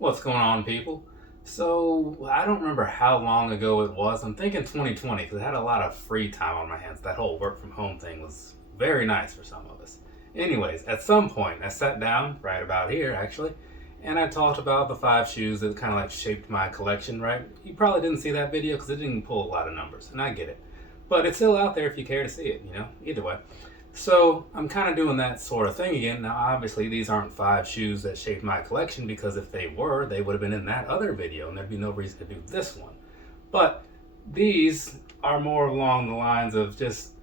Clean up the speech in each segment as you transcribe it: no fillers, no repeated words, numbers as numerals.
What's going on, people? So, I don't remember how long ago it was. I'm thinking 2020 because I had a lot of free time on my hands. That whole work from home thing was very nice for some of us. Anyways, at some point, I sat down, right about here actually, and I talked about the 5 shoes that kind of like shaped my collection, right? You probably didn't see that video because it didn't pull a lot of numbers, and I get it. But it's still out there if you care to see it, either way. So I'm kind of doing that sort of thing again. Now, obviously, these aren't 5 shoes that shaped my collection because if they were, they would have been in that other video and there'd be no reason to do this one. But these are more along the lines of just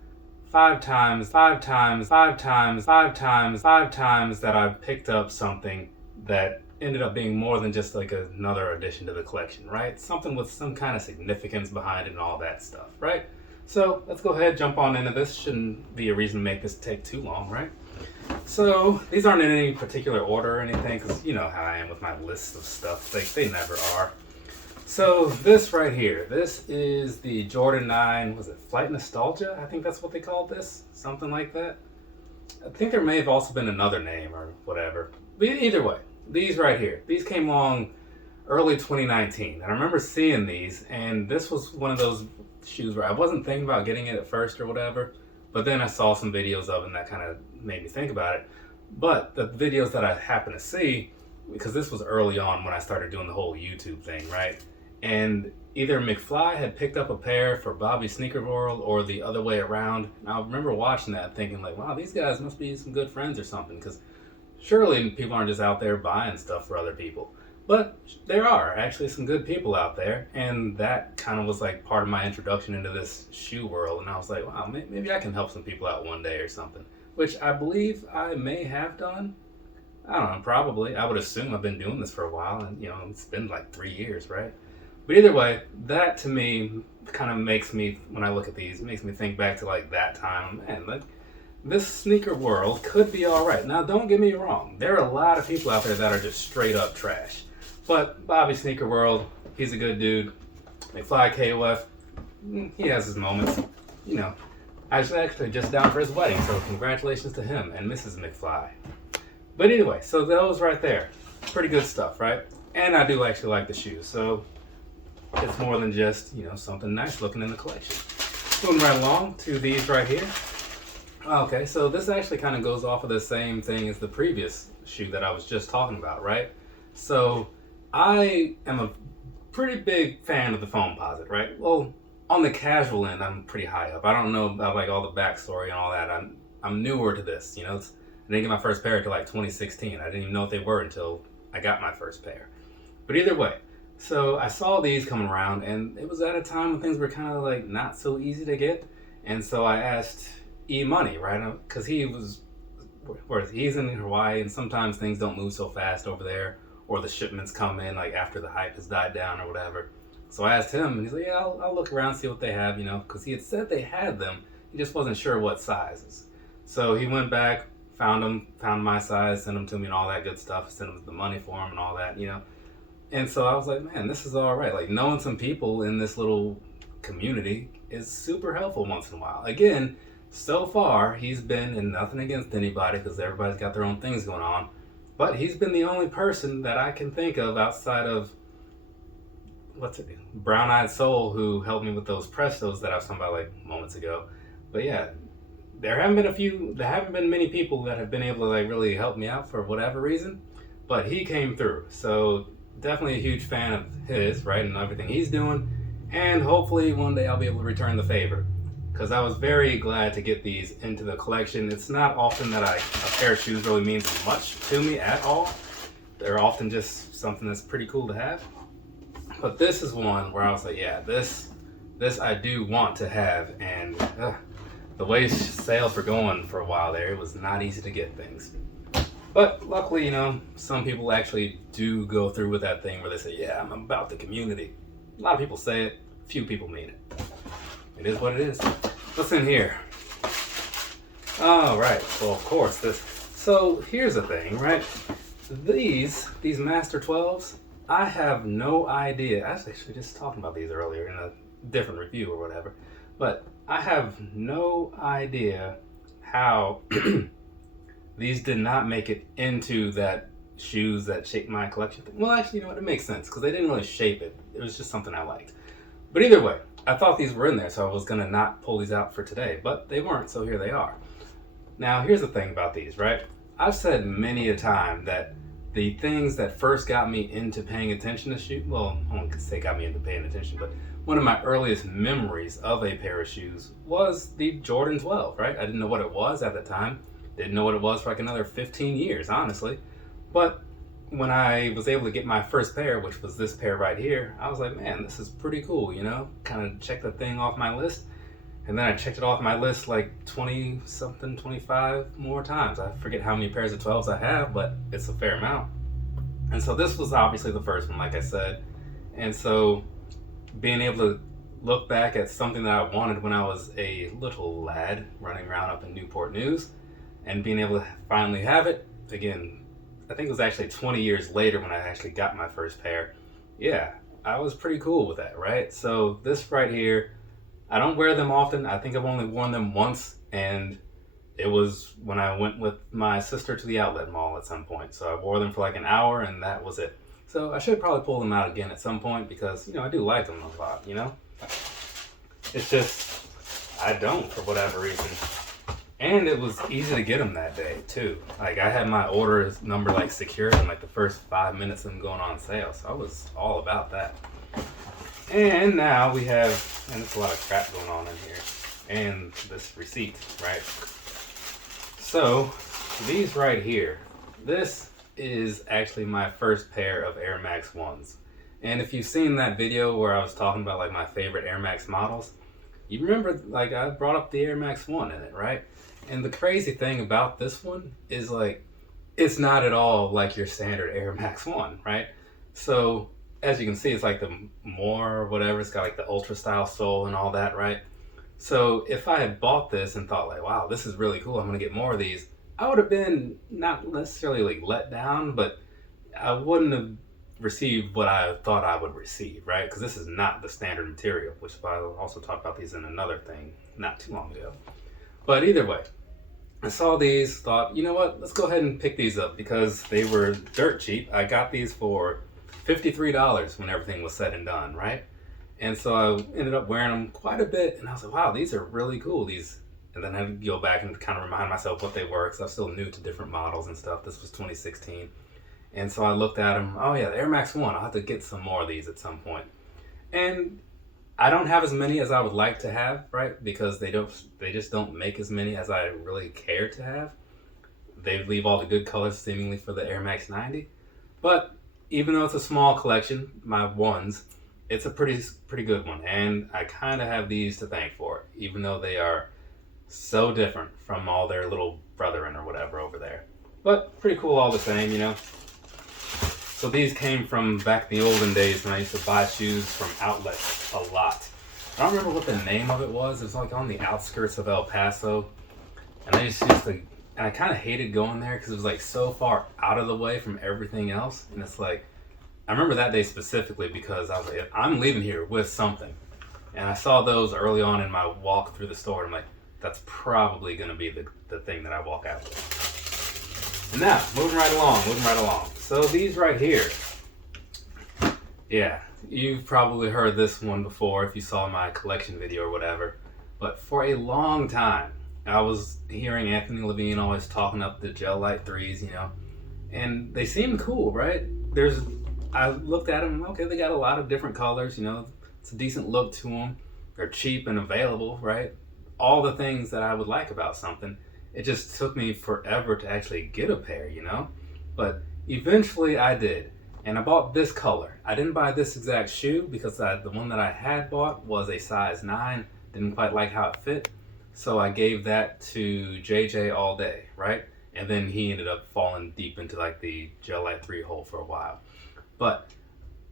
5 times, 5 times, 5 times, 5 times, 5 times that I've picked up something that ended up being more than just like another addition to the collection, right? Something with some kind of significance behind it and all that stuff, right? So let's go ahead, jump on into this. Shouldn't be a reason to make this take too long, right? So these aren't in any particular order or anything, because you know how I am with my list of stuff. They never are. So this right here, this is the Jordan 9, was it Flight Nostalgia? I think that's what they called this, something like that. I think there may have also been another name or whatever. But either way, these right here, these came along early 2019. And I remember seeing these, and this was one of those shoes where I wasn't thinking about getting it at first or whatever, but then I saw some videos of it and that kind of made me think about it. But the videos that I happened to see, because this was early on when I started doing the whole YouTube thing, right? And either McFly had picked up a pair for Bobby Sneaker World or the other way around. And I remember watching that thinking like, wow, these guys must be some good friends or something, because surely people aren't just out there buying stuff for other people. But there are actually some good people out there, and that kind of was like part of my introduction into this shoe world. And I was like, wow, maybe I can help some people out one day or something, which I believe I may have done. I don't know, probably. I would assume I've been doing this for a while, and it's been like 3 years, right? But either way, that to me kind of makes me, when I look at these, it makes me think back to like that time. Man, like this sneaker world could be all right. Now, don't get me wrong. There are a lot of people out there that are just straight up trash. But Bobby Sneaker World, he's a good dude. McFly KOF, he has his moments. I was actually just down for his wedding, so congratulations to him and Mrs. McFly. But anyway, so those right there, pretty good stuff, right? And I do actually like the shoes, so it's more than just, something nice looking in the collection. Moving right along to these right here. Okay, so this actually kind of goes off of the same thing as the previous shoe that I was just talking about, right? So I am a pretty big fan of the Foamposite, right? Well, on the casual end, I'm pretty high up. I don't know about like all the backstory and all that. I'm newer to this, I didn't get my first pair until like 2016. I didn't even know what they were until I got my first pair. But either way, so I saw these coming around, and it was at a time when things were kind of like not so easy to get. And so I asked E-Money, right? Because he's in Hawaii, and sometimes things don't move so fast over there, or the shipments come in like after the hype has died down or whatever. So I asked him, and he's like, yeah, I'll look around, see what they have, because he had said they had them. He just wasn't sure what sizes. So he went back, found them, found my size, sent them to me and all that good stuff, sent him the money for them and all that, And so I was like, man, this is all right. Like, knowing some people in this little community is super helpful once in a while. Again, so far, he's been, and nothing against anybody because everybody's got their own things going on, but he's been the only person that I can think of outside of, Brown Eyed Soul, who helped me with those Prestos that I was talking about like moments ago. But yeah, there haven't been many people that have been able to like really help me out for whatever reason, but he came through. So definitely a huge fan of his, right, and everything he's doing, and hopefully one day I'll be able to return the favor, because I was very glad to get these into the collection. It's not often that a pair of shoes really means much to me at all. They're often just something that's pretty cool to have. But this is one where I was like, yeah, this I do want to have, and the way sales were going for a while there, it was not easy to get things. But luckily, some people actually do go through with that thing where they say, yeah, I'm about the community. A lot of people say it, few people mean it. It is what it is. What's in here? Oh, right. Well, of course, this. So here's the thing, right? These Master 12s, I have no idea. I was actually just talking about these earlier in a different review or whatever. But I have no idea how these did not make it into that shoes that shaped my collection. Well, actually, you know what? It makes sense because they didn't really shape it. It was just something I liked. But either way, I thought these were in there, so I was going to not pull these out for today, but they weren't, so here they are. Now, here's the thing about these, right? I've said many a time that the things that first got me into paying attention to shoes, well, I won't say got me into paying attention, but one of my earliest memories of a pair of shoes was the Jordan 12, right? I didn't know what it was at the time. Didn't know what it was for like another 15 years, honestly. But when I was able to get my first pair, which was this pair right here, I was like, man, this is pretty cool, you know? Kind of checked the thing off my list. And then I checked it off my list like 20 something, 25 more times. I forget how many pairs of 12s I have, but it's a fair amount. And so this was obviously the first one, like I said. And so being able to look back at something that I wanted when I was a little lad running around up in Newport News and being able to finally have it, again, I think it was actually 20 years later when I actually got my first pair. Yeah, I was pretty cool with that, right? So this right here, I don't wear them often. I think I've only worn them once, and it was when I went with my sister to the outlet mall at some point. So I wore them for like an hour, and that was it. So I should probably pull them out again at some point because, you know, I do like them a lot, you know? It's just, I don't for whatever reason. And it was easy to get them that day, too. Like, I had my order number, like, secured in, like, the first 5 minutes of them going on sale. So I was all about that. And now we have, and there's a lot of crap going on in here, and this receipt, right? So, these right here, this is actually my first pair of Air Max 1s. And if you've seen that video where I was talking about like my favorite Air Max models, you remember like I brought up the Air Max 1 in it, right? And the crazy thing about this one is like, it's not at all like your standard Air Max 1, right? So, as you can see, it's like the more or whatever, it's got like the ultra style sole and all that, right? So if I had bought this and thought like, wow, this is really cool, I'm gonna get more of these, I would have been not necessarily like let down, but I wouldn't have received what I thought I would receive, right? Because this is not the standard material, which I also talked about these in another thing not too long ago. But either way, I saw these, thought, you know what, let's go ahead and pick these up because they were dirt cheap. I got these for $53 when everything was said and done, right? And so I ended up wearing them quite a bit, and I was like, wow, these are really cool. And then I had to go back and kind of remind myself what they were, because I was still new to different models and stuff. This was 2016. And so I looked at them, oh yeah, the Air Max 1, I'll have to get some more of these at some point. And I don't have as many as I would like to have, right? Because they just don't make as many as I really care to have. They leave all the good colors seemingly for the Air Max 90. But even though it's a small collection, my ones, it's a pretty good one. And I kind of have these to thank for it, even though they are so different from all their little brethren or whatever over there. But pretty cool all the same, you know? So these came from back in the olden days when I used to buy shoes from outlets a lot. I don't remember what the name of it was. It was like on the outskirts of El Paso. And I just used to, and I kind of hated going there because it was like so far out of the way from everything else. And it's like, I remember that day specifically because I was like, I'm leaving here with something. And I saw those early on in my walk through the store. And I'm like, that's probably going to be the thing that I walk out with. And now, moving right along. So these right here, yeah, you've probably heard this one before if you saw my collection video or whatever. But for a long time, I was hearing Anthony Levine always talking up the gel-lyte 3s, you know, and they seem cool, right? I looked at them, okay, they got a lot of different colors, you know, it's a decent look to them. They're cheap and available, right? All the things that I would like about something. It just took me forever to actually get a pair, you know? But eventually I did. And I bought this color. I didn't buy this exact shoe because the one that I had bought was a size 9. Didn't quite like how it fit. So I gave that to JJ all day, right? And then he ended up falling deep into like the gel-lyte 3 hole for a while. But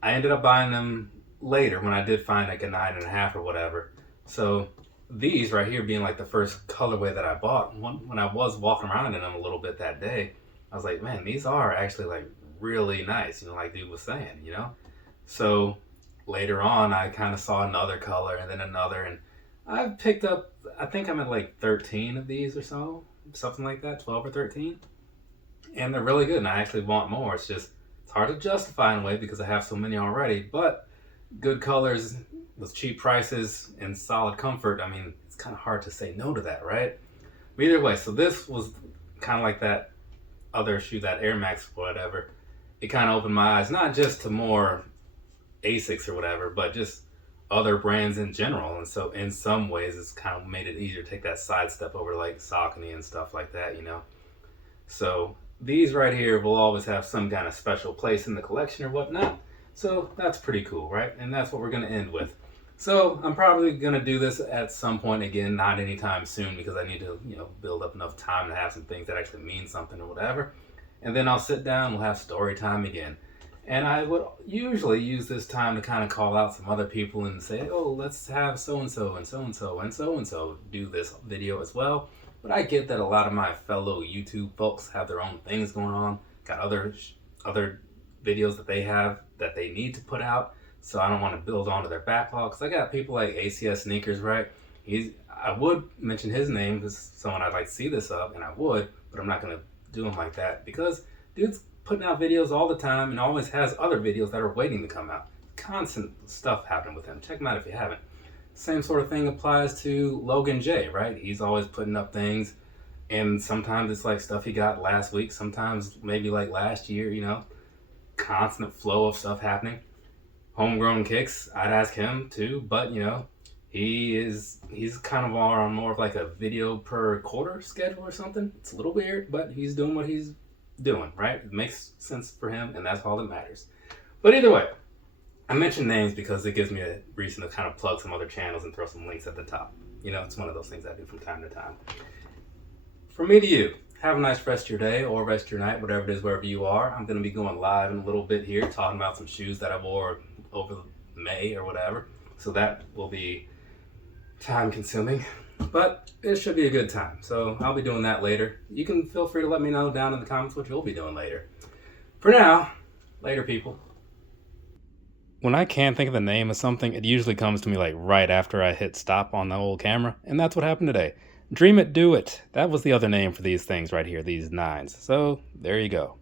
I ended up buying them later when I did find like a 9.5 or whatever. So these right here being like the first colorway that I bought, when I was walking around in them a little bit that day, I was like, man, these are actually like really nice, you know, like dude was saying, you know? So later on, I kind of saw another color and then another, and I've picked up, I think I'm at like 13 of these or so, something like that, 12 or 13. and they're really good, and I actually want more. It's hard to justify in a way because I have so many already, but good colors with cheap prices and solid comfort, I mean, it's kind of hard to say no to that, right? But either way, so this was kind of like that other shoe, that Air Max whatever. It kind of opened my eyes, not just to more Asics or whatever, but just other brands in general. And so in some ways, it's kind of made it easier to take that side step over to like Saucony and stuff like that, you know? So these right here will always have some kind of special place in the collection or whatnot. So that's pretty cool, right? And that's what we're going to end with. So I'm probably going to do this at some point again, not anytime soon, because I need to, build up enough time to have some things that actually mean something or whatever. And then I'll sit down, we'll have story time again. And I would usually use this time to kind of call out some other people and say, oh, let's have so-and-so and so-and-so and so-and-so do this video as well. But I get that a lot of my fellow YouTube folks have their own things going on, got other videos that they have that they need to put out. So I don't want to build onto their backlog. Because I got people like ACS Sneakers, right? I would mention his name because someone I'd like to see this of, and I would, but I'm not going to do him like that because dude's putting out videos all the time and always has other videos that are waiting to come out. Constant stuff happening with him. Check him out if you haven't. Same sort of thing applies to Logan J, right? He's always putting up things, and sometimes it's like stuff he got last week, sometimes maybe like last year, constant flow of stuff happening. Homegrown Kicks, I'd ask him too, but he's kind of on more of like a video per quarter schedule or something. It's a little weird, but he's doing what he's doing, right? It makes sense for him, and that's all that matters. But either way, I mention names because it gives me a reason to kind of plug some other channels and throw some links at the top. It's one of those things I do from time to time. From me to you, have a nice rest of your day or rest of your night, whatever it is, wherever you are. I'm going to be going live in a little bit here, talking about some shoes that I wore over May or whatever. So that will be time consuming, but it should be a good time. So I'll be doing that later. You can feel free to let me know down in the comments what you'll be doing later. For now, later people. When I can't think of the name of something, it usually comes to me like right after I hit stop on the old camera, and that's what happened today. Dream it, do it. That was the other name for these things right here, these 9s. So there you go.